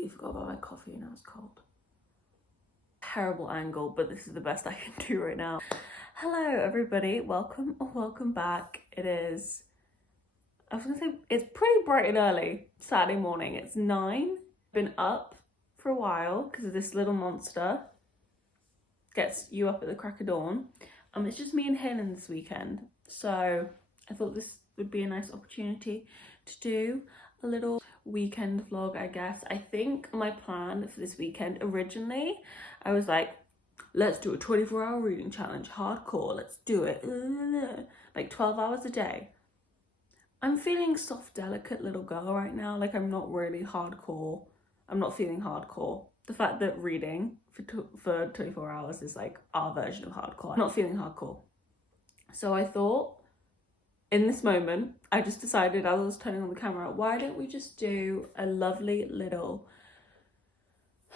completely forgot about my coffee and now it's cold. Terrible angle, but this is the best I can do right now. Hello everybody, welcome or welcome back. It is, I was gonna say, it's pretty bright and early Saturday morning. It's 9. Been up for a while because of this little monster. Gets you up at the crack of dawn. It's just me and Helen this weekend, so I thought this would be a nice opportunity to do a little weekend vlog, I guess. I think my plan for this weekend, originally, I was like, let's do a 24-hour reading challenge, hardcore, let's do it, like 12 hours a day. I'm feeling soft, delicate little girl right now. Like, I'm not really hardcore. I'm not feeling hardcore. The fact that reading for 24 hours is like our version of hardcore. I'm not feeling hardcore. So I thought, in this moment, I just decided, as I was turning on the camera, why don't we just do a lovely little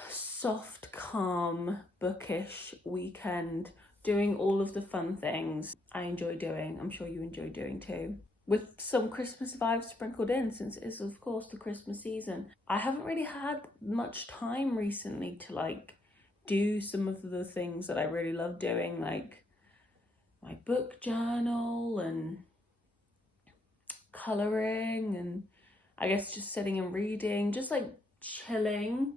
soft, calm, bookish weekend, doing all of the fun things I enjoy doing. I'm sure you enjoy doing too, with some Christmas vibes sprinkled in, since it is of course the Christmas season. I haven't really had much time recently to like do some of the things that I really love doing, like my book journal and colouring, and I guess just sitting and reading, just like chilling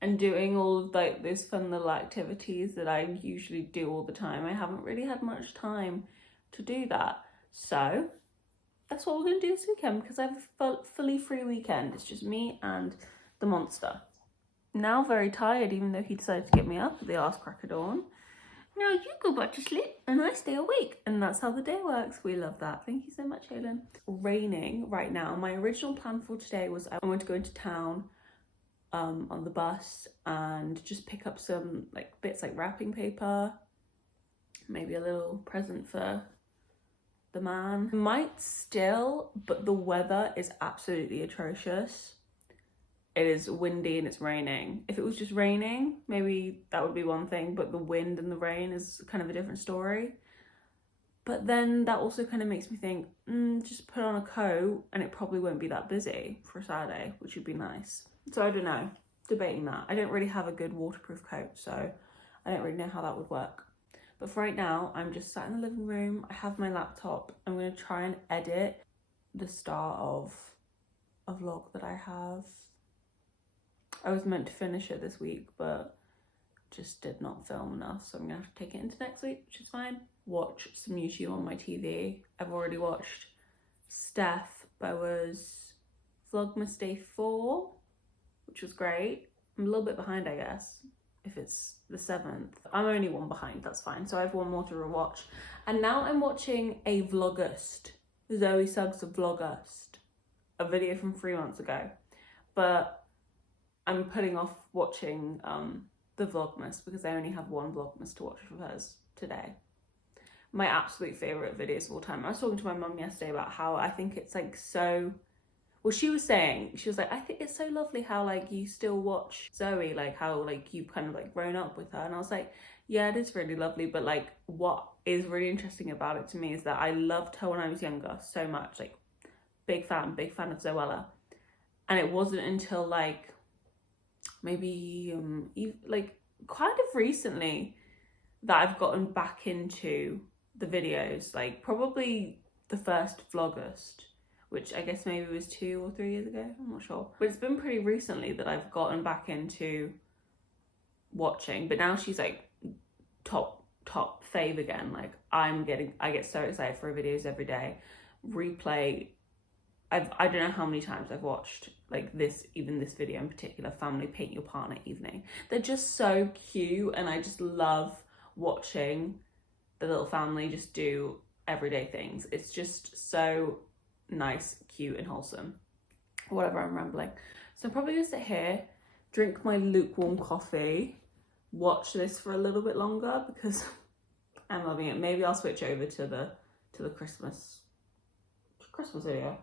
and doing all of like those fun little activities that I usually do all the time. I haven't really had much time to do that, so that's what we're going to do this weekend, because I have a fully free weekend. It's just me and the monster. Now very tired, even though he decided to get me up at the arse crack of dawn. Now you go back to sleep and I stay awake, and that's how the day works. We love that. Thank you so much, Helen. Raining right now. My original plan for today was I wanted to go into town on the bus and just pick up some like bits like wrapping paper, maybe a little present for the man. Might still, but the weather is absolutely atrocious. It is windy and it's raining. If it was just raining, maybe that would be one thing, but the wind and the rain is kind of a different story. But then that also kind of makes me think, just put on a coat and it probably won't be that busy for Saturday, which would be nice. So I don't know, debating that. I don't really have a good waterproof coat, so I don't really know how that would work. But for right now, I'm just sat in the living room. I have my laptop. I'm gonna try and edit the start of a vlog that I have. I was meant to finish it this week, but just did not film enough, so I'm gonna have to take it into next week, which is fine. Watch some YouTube on my TV. I've already watched Steph Bower's Vlogmas Day 4, which was great. I'm a little bit behind, I guess, if it's the 7th. I'm only one behind, that's fine. So I have one more to rewatch. And now I'm watching a Vlogust, Zoe Suggs of Vlogust, a video from 3 months ago. But I'm putting off watching the Vlogmas because I only have one Vlogmas to watch of hers today. My absolute favourite videos of all time. I was talking to my mum yesterday about how I think it's like so, well, she was saying, she was like, I think it's so lovely how like you still watch Zoe, like how like you've kind of like grown up with her. And I was like, yeah, it is really lovely, but like what is really interesting about it to me is that I loved her when I was younger so much, like big fan of Zoella. And it wasn't until like maybe like kind of recently that I've gotten back into the videos, like probably the first Vlogust, which I guess maybe was 2 or 3 years ago, I'm not sure. But it's been pretty recently that I've gotten back into watching, but now she's like top fave again. Like I get so excited for her videos every day. Replay, I don't know how many times I've watched like even this video in particular, Family Paint Your Partner Evening. They're just so cute, and I just love watching the little family just do everyday things. It's just so nice, cute and wholesome. Whatever, I'm rambling. So I'm probably gonna sit here, drink my lukewarm coffee, watch this for a little bit longer because I'm loving it. Maybe I'll switch over to the Christmas video.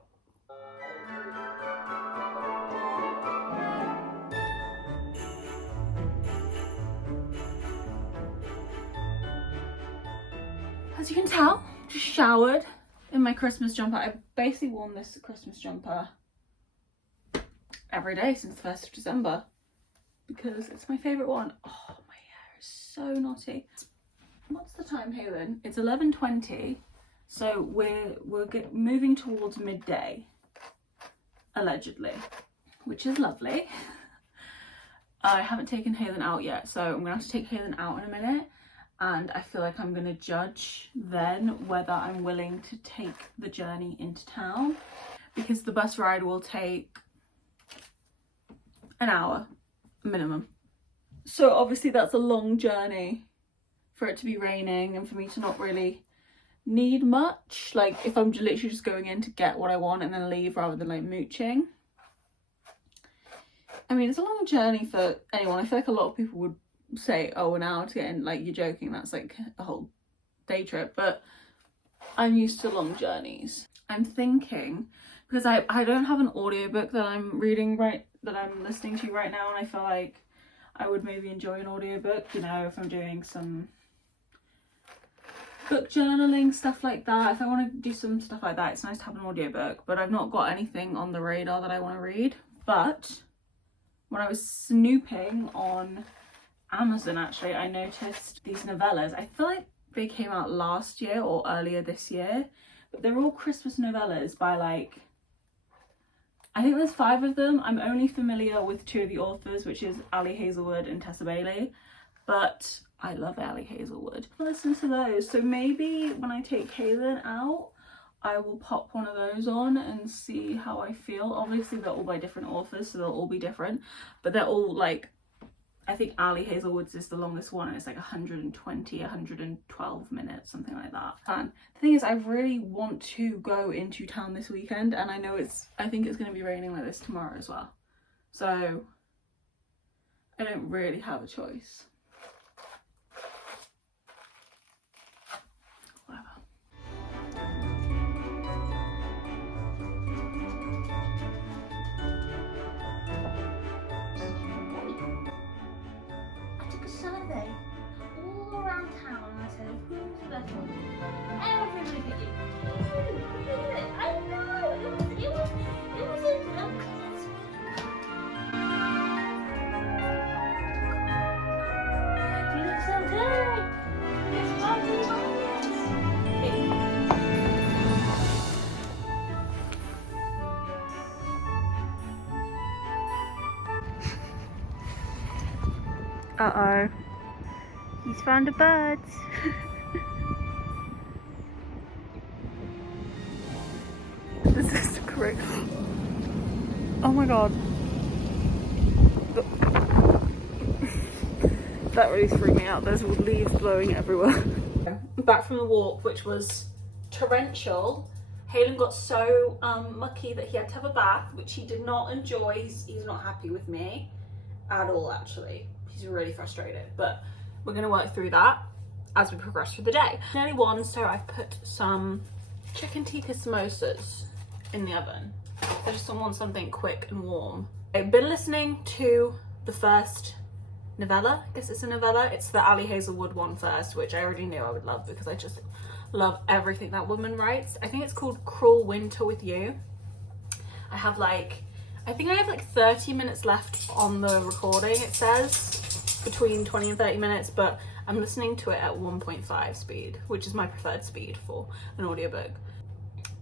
As you can tell, just showered in my Christmas jumper. I basically worn this Christmas jumper every day since the 1st of December because it's my favourite one. Oh, my hair is so knotty. What's the time, Halen? It's 11:20, so we're moving towards midday, allegedly, which is lovely. I haven't taken Halen out yet, so I'm gonna have to take Halen out in a minute, and I feel like I'm gonna judge then whether I'm willing to take the journey into town, because the bus ride will take an hour minimum. So obviously that's a long journey for it to be raining and for me to not really need much. Like if I'm literally just going in to get what I want and then leave rather than like mooching. I mean, it's a long journey for anyone. I feel like a lot of people would say, oh, an hour to get in, like, you're joking, that's like a whole day trip. But I'm used to long journeys. I'm thinking, because I don't have an audiobook that I'm listening to right now, and I feel like I would maybe enjoy an audiobook, you know, if I'm doing some book journaling, stuff like that. If I want to do some stuff like that, it's nice to have an audiobook. But I've not got anything on the radar that I want to read. But when I was snooping on Amazon, actually, I noticed these novellas. I feel like they came out last year or earlier this year, but they're all Christmas novellas by, like, I think there's 5 of them. I'm only familiar with 2 of the authors, which is Ali Hazelwood and Tessa Bailey, but I love Ali Hazelwood. Listen to those. So maybe when I take Halen out, I will pop one of those on and see how I feel. Obviously they're all by different authors, so they'll all be different, but they're all like, I think Ali Hazelwood's is the longest one, and it's like 112 minutes, something like that. And the thing is, I really want to go into town this weekend, and I think it's going to be raining like this tomorrow as well. So I don't really have a choice. Survey all around town, and I said, who's the best one? Everybody picked you. I know, it was you look so good. It's lovely. Uh-oh. He's found a bird. This is great. Oh my god. That really freaked me out. There's leaves blowing everywhere. Back from the walk, which was torrential. Halen got so mucky that he had to have a bath, which he did not enjoy. He's not happy with me at all, actually. He's really frustrated, but we're going to work through that as we progress through the day. Nearly 1, so I've put some chicken tikka samosas in the oven. I just want something quick and warm. I've been listening to the first novella. I guess it's a novella. It's the Ali Hazelwood one first, which I already knew I would love because I just love everything that woman writes. I think it's called Cruel Winter with You. I think I have like 30 minutes left on the recording, it says, between 20 and 30 minutes, but I'm listening to it at 1.5 speed, which is my preferred speed for an audiobook.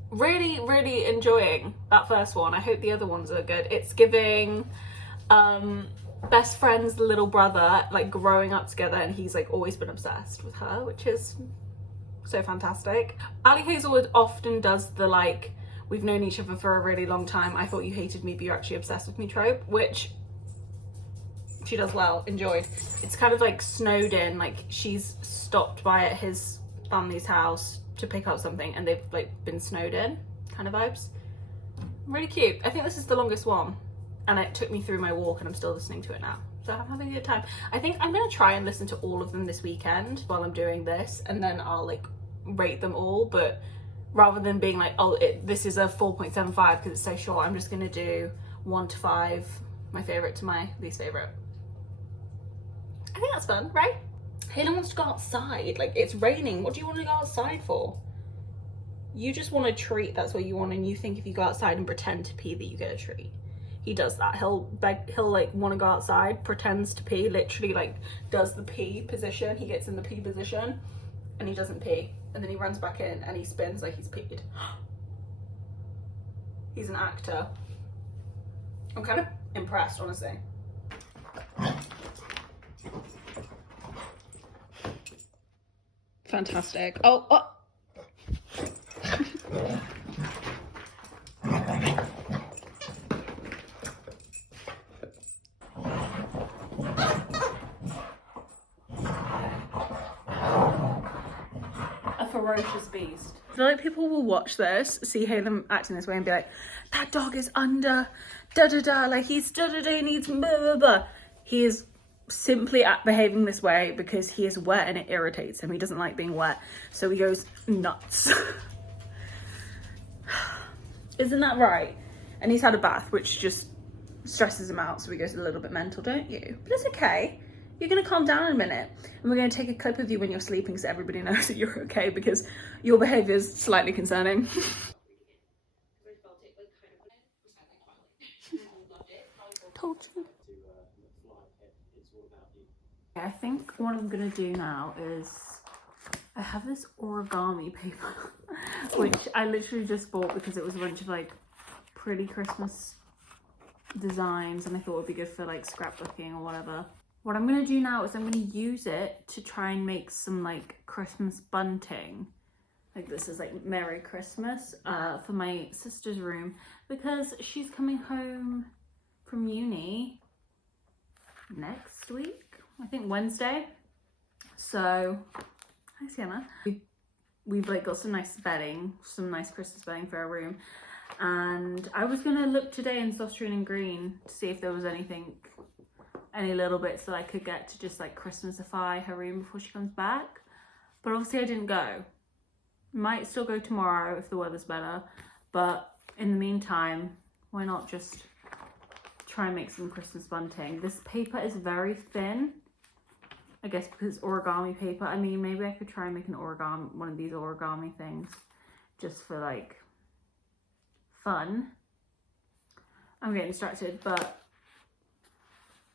Really, really enjoying that first one. I hope the other ones are good. It's giving best friend's little brother, like, growing up together, and he's like always been obsessed with her, which is so fantastic. Ali Hazelwood often does the like, we've known each other for a really long time, I thought you hated me but you're actually obsessed with me trope, which she does well. Enjoyed. It's kind of like snowed in, like she's stopped by at his family's house to pick up something and they've like been snowed in kind of vibes. Really cute. I think this is the longest one and it took me through my walk and I'm still listening to it now, so I'm having a good time. I think I'm gonna try and listen to all of them this weekend while I'm doing this, and then I'll like rate them all, but rather than being like, oh, this is a 4.75 because it's so short, I'm just gonna do 1 to 5, my favorite to my least favorite. I think that's fun, right? Halen wants to go outside. Like, it's raining. What do you want to go outside for? You just want a treat. That's what you want, and you think if you go outside and pretend to pee that you get a treat. he does that. He'll like want to go outside, pretends to pee, literally like does the pee position. He gets in the pee position and he doesn't pee, and then he runs back in and he spins like he's peed. He's an actor. I'm kind of impressed, honestly. Fantastic. Oh. A ferocious beast. I feel like people will watch this, see Halem acting this way and be like, that dog is under da-da-da, like he's da-da-da, he needs blah, blah, blah. He is simply behaving this way because he is wet and it irritates him. He doesn't like being wet, so he goes nuts. Isn't that right? And he's had a bath, which just stresses him out, so he goes a little bit mental, don't you? But it's okay. You're gonna calm down in a minute, and we're gonna take a clip of you when you're sleeping so everybody knows that you're okay, because your behavior is slightly concerning. Told you. I think what I'm gonna do now is I have this origami paper which I literally just bought because it was a bunch of like pretty Christmas designs and I thought it would be good for like scrapbooking or whatever. What I'm gonna do now is I'm gonna use it to try and make some like Christmas bunting. Like this is like Merry Christmas for my sister's room because she's coming home from uni next week. I think Wednesday. So, hi Sienna. We've like got some nice bedding, some nice Christmas bedding for our room. And I was gonna look today in Saustrian and Green to see if there was anything, any little bits that I could get to just like Christmasify her room before she comes back. But obviously I didn't go. Might still go tomorrow if the weather's better. But in the meantime, why not just try and make some Christmas bunting? This paper is very thin. I guess because it's origami paper. I mean, maybe I could try and make an origami, one of these origami things just for like fun. I'm getting distracted, but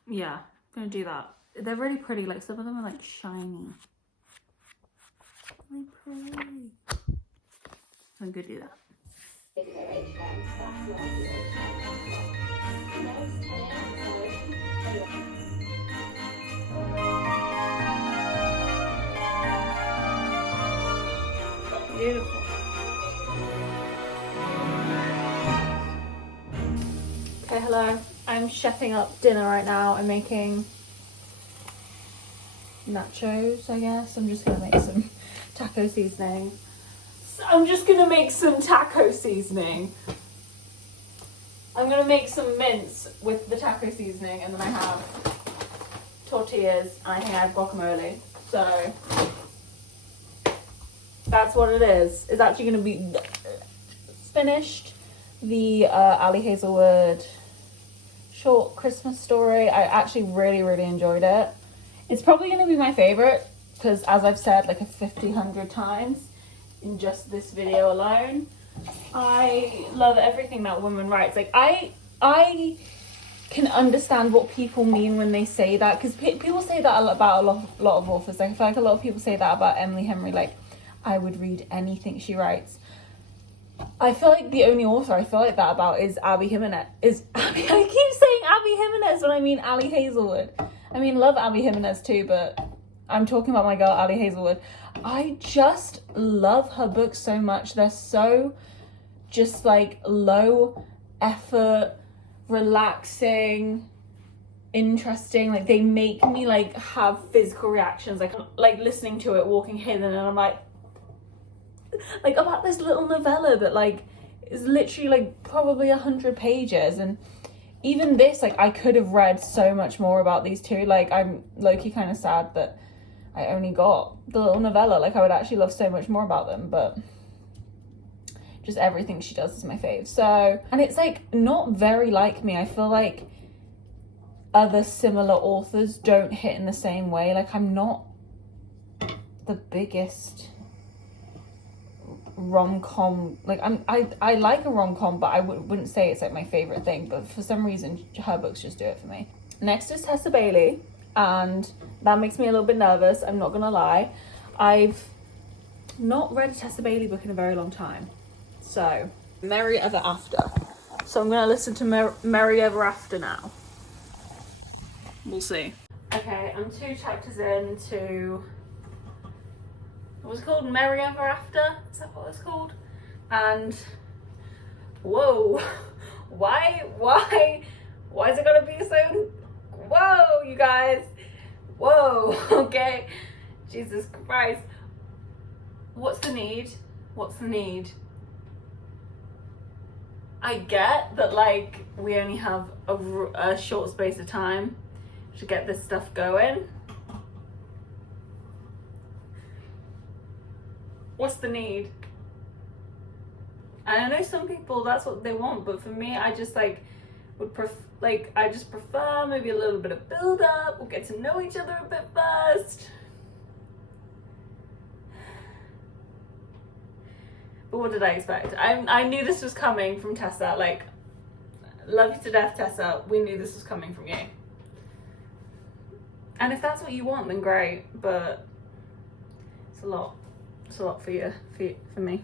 yeah, I'm gonna do that. They're really pretty, like some of them are like shiny. Really pretty. I'm gonna do that. Beautiful. Okay, hello. I'm chefing up dinner right now. I'm making nachos, I guess. I'm just gonna make some taco seasoning. I'm gonna make some mince with the taco seasoning, and then I have tortillas, and I think I have guacamole. So that's what it is. It's actually gonna be finished. The Ali Hazelwood short Christmas story. I actually really enjoyed it. It's probably gonna be my favorite because, as I've said like 100 times in just this video alone, I love everything that woman writes. Like I can understand what people mean when they say that, because people say that about a lot of authors. Like I feel like a lot of people say that about Emily Henry, like I would read anything she writes. I feel like the only author I feel like that about is Abby Jimenez. I keep saying Abby Jimenez when I mean Ali Hazelwood. I mean, love Abby Jimenez too, but I'm talking about my girl Ali Hazelwood. I just love her books so much. They're so just like low effort, relaxing, interesting. Like they make me like have physical reactions, like listening to it, walking hidden, and I'm like about this little novella that like is literally like probably 100 pages. And even this, like I could have read so much more about these two. Like I'm low-key kind of sad that I only got the little novella. Like I would actually love so much more about them, but just everything she does is my fave. So, and it's like not very like me. I feel like other similar authors don't hit in the same way. Like I'm not the biggest rom-com, like I like a rom-com, but I wouldn't say it's like my favorite thing, but for some reason her books just do it for me. Next is Tessa Bailey, and that makes me a little bit nervous, I'm not gonna lie. I've not read a Tessa Bailey book in a very long time. So Merry Ever After, so I'm gonna listen to Merry Ever After now. We'll see. Okay, I'm 2 chapters into, what was it called? Merry Ever After? Is that what it's called? And whoa, why is it gonna be so, whoa, you guys, whoa, okay, Jesus Christ. What's the need? What's the need? I get that, like, we only have a short space of time to get this stuff going. What's the need? And I know some people, that's what they want, but for me, I just like would I just prefer maybe a little bit of build up. We'll get to know each other a bit first. But what did I expect? I knew this was coming from Tessa. Like, love you to death, Tessa. We knew this was coming from you. And if that's what you want, then great. But it's a lot. It's a lot for you, for me.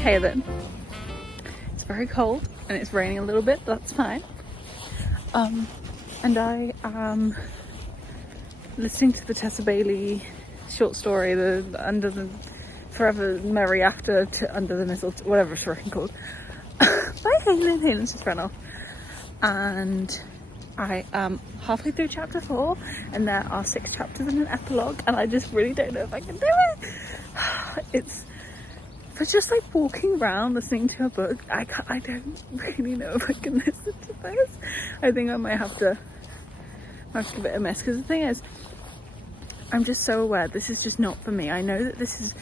Hey then, it's very cold and it's raining a little bit, but that's fine. And I am listening to the Tessa Bailey short story, the Under the Forever Merry After to Under the Mistletoe, whatever it's freaking called, by Halen. Halen's just ran off. And I am halfway through chapter 4, and there are 6 chapters and an epilogue, and I just really don't know if I can do it. It's for just like walking around listening to a book. I don't really know if I can listen to this. I think I might have to give it a miss, because the thing is, I'm just so aware this is just not for me. I know that this is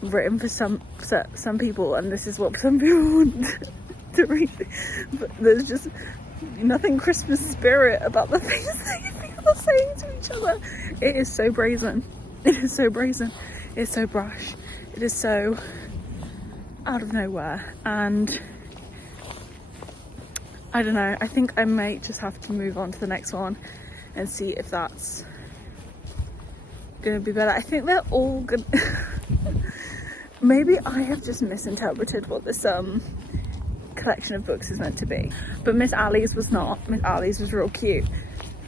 written for some people, and this is what some people want to read, but there's just nothing Christmas spirit about the things that people are saying to each other. It is so brazen. It is so brazen. It's so brash. It is so out of nowhere, and I don't know, I think I might just have to move on to the next one and see if that's gonna be better. I think they're all good. Maybe I have just misinterpreted what this collection of books is meant to be, but Miss Ali's was not. Miss Ali's was real cute,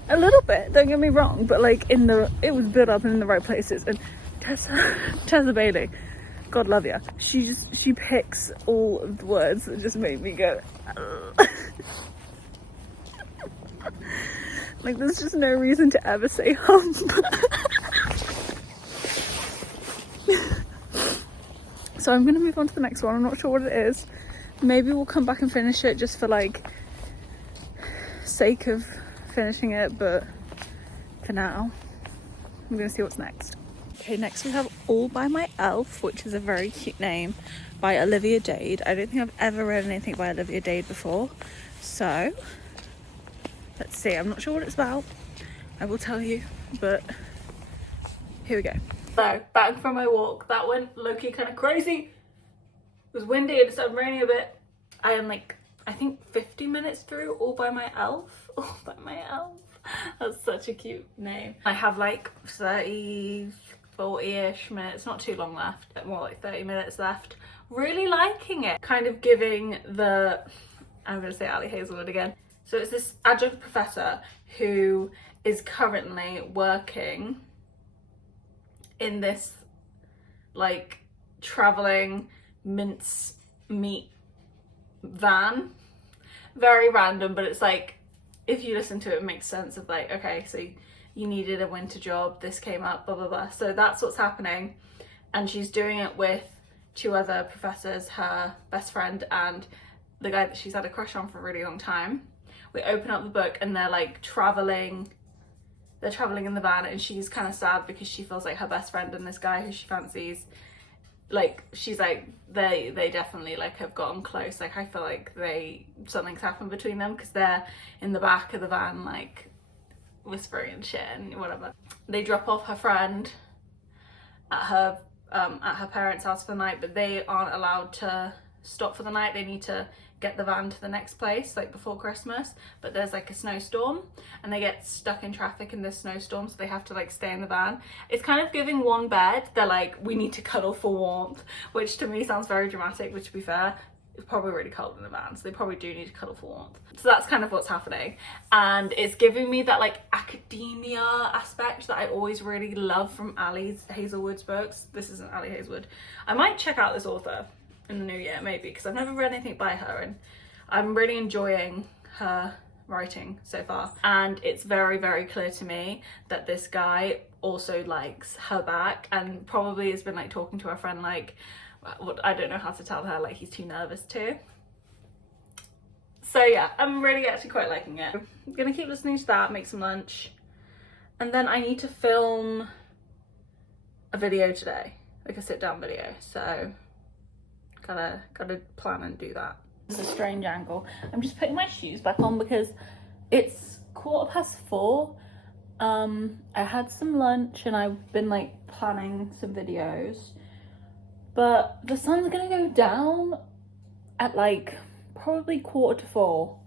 a little bit, don't get me wrong, but like it was built up in the right places. And Tessa Bailey, God love you, she picks all of the words that just made me go like, there's just no reason to ever say hump. So I'm gonna move on to the next one. I'm not sure what it is. Maybe we'll come back and finish it just for like sake of finishing it, but for now I'm gonna see what's next. Okay, next we have All by My Elf, which is a very cute name, by Olivia Dade. I don't think I've ever read anything by Olivia Dade before, so let's see. I'm not sure what it's about. I will tell you, but here we go. So, back from my walk. That went low-key kind of crazy. It was windy, it started raining a bit. I am like, I think 50 minutes through All by My Elf. All by My Elf. That's such a cute name. I have like 30, 40-ish minutes, not too long left, more like 30 minutes left. Really liking it. Kind of giving the, I'm gonna say Ali Hazelwood again. So it's this adjunct professor who is currently working in this like traveling mince meat van. Very random, but it's like, if you listen to it, it makes sense of like, okay, so you needed a winter job, this came up, blah, blah, blah. So that's what's happening. And she's doing it with 2 other professors, her best friend and the guy that she's had a crush on for a really long time. We open up the book and they're like traveling in the van, and she's kind of sad because she feels like her best friend and this guy who she fancies, like, she's like, they definitely like have gotten close. Like, I feel like something's happened between them because they're in the back of the van like whispering and shit and whatever. They drop off her friend at her parents' house for the night, but they aren't allowed to stop for the night. They need to get the van to the next place like before Christmas, but there's like a snowstorm and they get stuck in traffic in this snowstorm, so they have to like stay in the van. It's kind of giving one bed. They're like, we need to cuddle for warmth, which to me sounds very dramatic, but to be fair, it's probably really cold in the van, so they probably do need to cuddle for warmth. So that's kind of what's happening, and it's giving me that like academia aspect that I always really love from Ali Hazelwood's books. This isn't Ali Hazelwood. I might check out this author in the new year maybe, because I've never read anything by her and I'm really enjoying her writing so far. And it's very, very clear to me that this guy also likes her back and probably has been like talking to her friend like, what, I don't know how to tell her, like he's too nervous to. So yeah, I'm really actually quite liking it. I'm gonna keep listening to that, make some lunch, and then I need to film a video today, like a sit down video, so gotta plan and do that. This is a strange angle. I'm just putting my shoes back on because it's 4:15. I had some lunch and I've been like planning some videos, but the sun's gonna go down at like probably 3:45.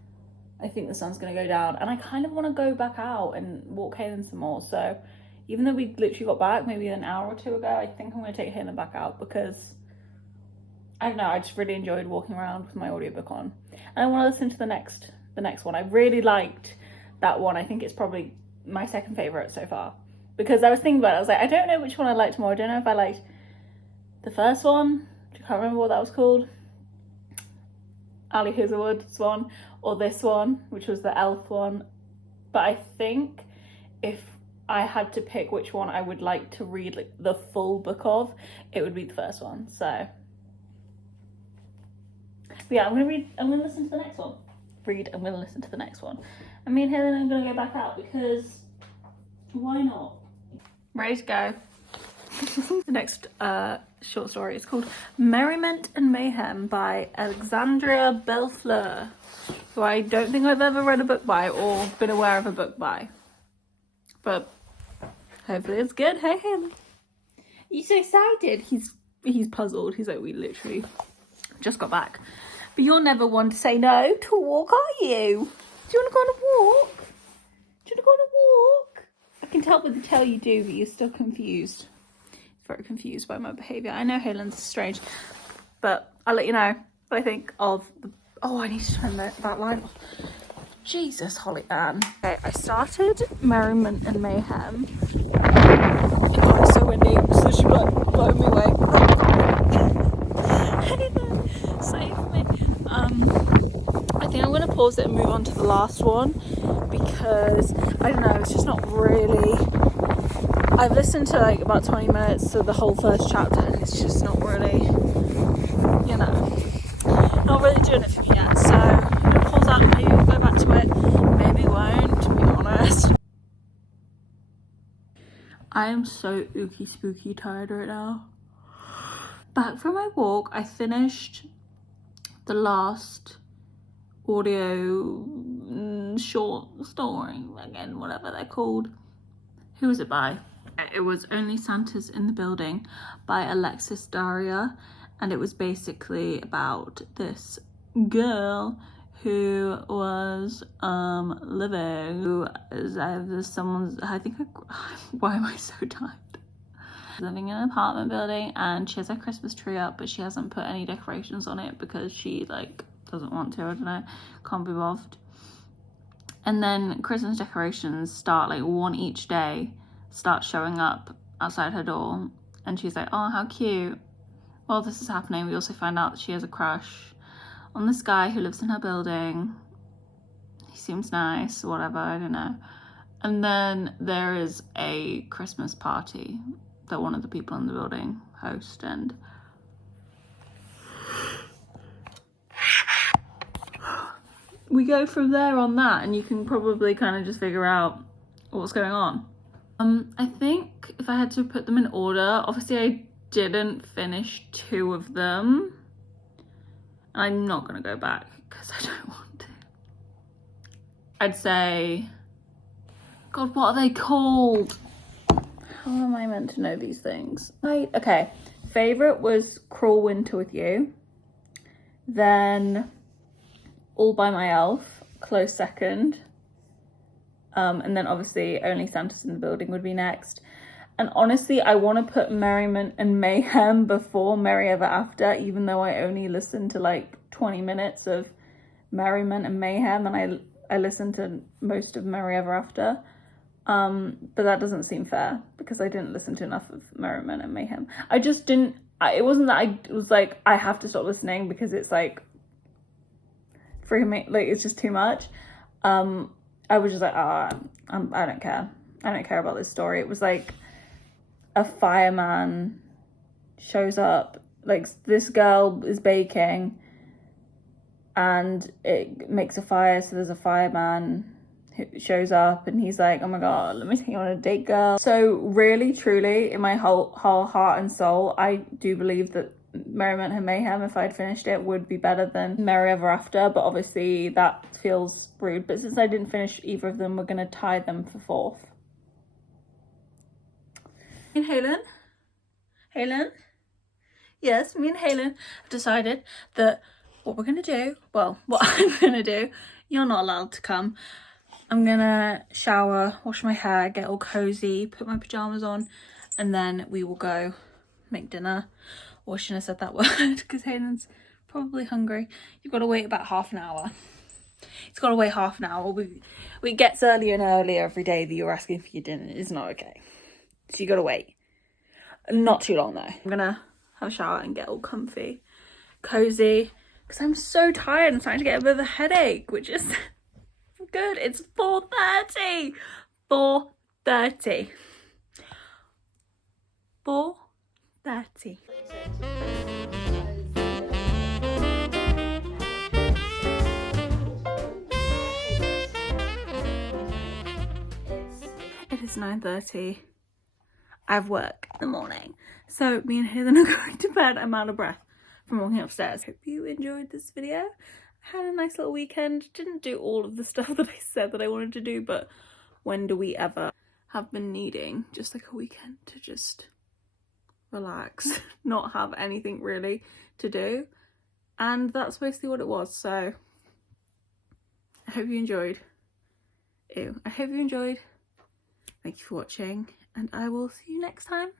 I think the sun's gonna go down, and I kind of want to go back out and walk Halen some more. So even though we literally got back maybe an hour or 2 ago, I think I'm gonna take Halen back out because I don't know, I just really enjoyed walking around with my audiobook on. And I want to listen to the next one. I really liked that one. I think it's probably my second favourite so far. Because I was thinking about it, I was like, I don't know which one I liked more. I don't know if I liked the first one, I can't remember what that was called, Ali Hazelwood's one, or this one, which was the elf one. But I think if I had to pick which one I would like to read like the full book of, it would be the first one. So but yeah, I'm gonna listen to the next one. I'm gonna listen to the next one. And me and Helen are gonna go back out because why not? Ready to go. The next short story is called Merriment and Mayhem by Alexandria Bellefleur, who I don't think I've ever read a book by or been aware of a book by. But hopefully it's good. Hey Helen. He's so excited. He's puzzled. He's like, we literally just got back. But you're never one to say no to a walk, are you? Do you want to go on a walk? Do you want to go on a walk? I can tell by the tail you do, but you're still confused. Very confused by my behaviour. I know Helen's strange, but I'll let you know what I think of the... Oh, I need to turn that line off. Jesus, Holly Ann. Okay, I started Merriment and Mayhem. Oh, it's so windy. So she blowing me away. Save me. I think I'm going to pause it and move on to the last one because, I don't know, it's just not really... I've listened to like about 20 minutes of the whole first chapter and it's just not really, you know, not really doing it for me yet. So I'm going to pause out and maybe we'll go back to it, maybe won't, to be honest. I am so ooky spooky tired right now. Back from my walk, I finished the last audio short story, again, whatever they're called. Who was it by? It was Only Santa's in the Building by Alexis Daria, and it was basically about this girl who was living, who is, there's someone's, I think, why am I so tired? Living in an apartment building, and she has her Christmas tree up, but she hasn't put any decorations on it because she like doesn't want to, I don't know, can't be bothered. And then Christmas decorations start, like one each day, start showing up outside her door, and she's like, oh, how cute. While this is happening, we also find out that she has a crush on this guy who lives in her building. He seems nice, whatever, I don't know. And then there is a Christmas party that one of the people in the building host, and we go from there on that, and you can probably kind of just figure out what's going on. I think if I had to put them in order, obviously I didn't finish 2 of them. I'm not gonna go back because I don't want to. I'd say, God, what are they called? How am I meant to know these things? Right, okay. Favorite was Cruel Winter with You. Then All by My Elf, close second. And then obviously Only Santa's in the Building would be next. And honestly, I want to put Merriment and Mayhem before Merry Ever After, even though I only listened to like 20 minutes of Merriment and Mayhem, and I listened to most of Merry Ever After. But that doesn't seem fair because I didn't listen to enough of Merriment and Mayhem. I just didn't, it wasn't that I was like, I have to stop listening because it's like, freaking me, like it's just too much. I was just like, oh, I don't care. I don't care about this story. It was like a fireman shows up, like this girl is baking and it makes a fire, so there's a fireman who shows up and he's like, oh my god, let me take you on a date, girl. So really, truly, in my whole heart and soul, I do believe that Merriment and Mayhem, if I'd finished it, would be better than Merry Ever After, but obviously that feels rude. But since I didn't finish either of them, we're gonna tie them for 4th. And Halen, yes, me and Halen have decided that what we're gonna do, well, what I'm gonna do, you're not allowed to come. I'm gonna shower, wash my hair, get all cozy, put my pajamas on, and then we will go make dinner. Or shouldn't have said that word because Hayden's probably hungry. You've got to wait about half an hour. It's got to wait half an hour. It gets earlier and earlier every day that you're asking for your dinner. It's not okay. So you got to wait. Not too long though. I'm going to have a shower and get all comfy, cozy, because I'm so tired and starting to get a bit of a headache, which is good. It's 4:30. 4:30. 4:30. It is 9:30. I have work in the morning. So me and Hayden are going to bed. I'm out of breath from walking upstairs. Hope you enjoyed this video. I had a nice little weekend. Didn't do all of the stuff that I said that I wanted to do, but when do we ever? Have been needing just like a weekend to just relax, not have anything really to do, and that's basically what it was. So I hope you enjoyed. I hope you enjoyed. Thank you for watching, and I will see you next time.